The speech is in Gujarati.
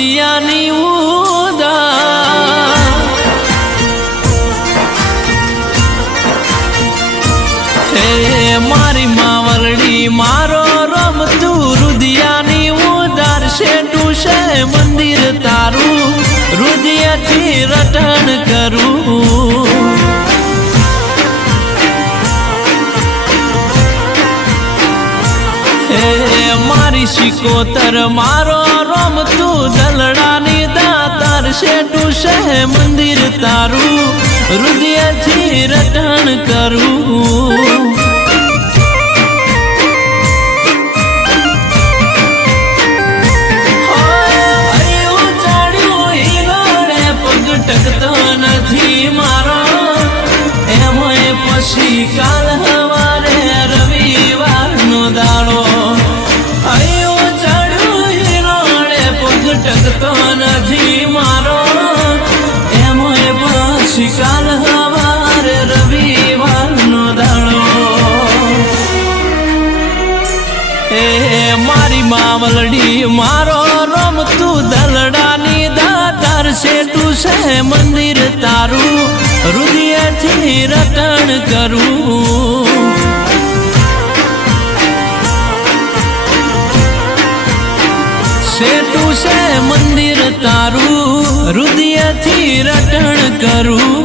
રુદિયાની ઉદા હે મારી માવરડી મારો રમ તું રુદિયાની ઉદાર શેઠું છે મંદિર તારું. રુદિયાથી રટણ કરું. હે મારી શિકોતર મારો છે મંદિર તારું હૃદયથી રટણ કરું. એ મારી મામલડી મારો રોમ તું દલડાની દાતાર તું છે મંદિર તારું, હૃદયથી રટણ કરું. શેઠું છે મંદિર તારું, હૃદયથી રટણ કરું.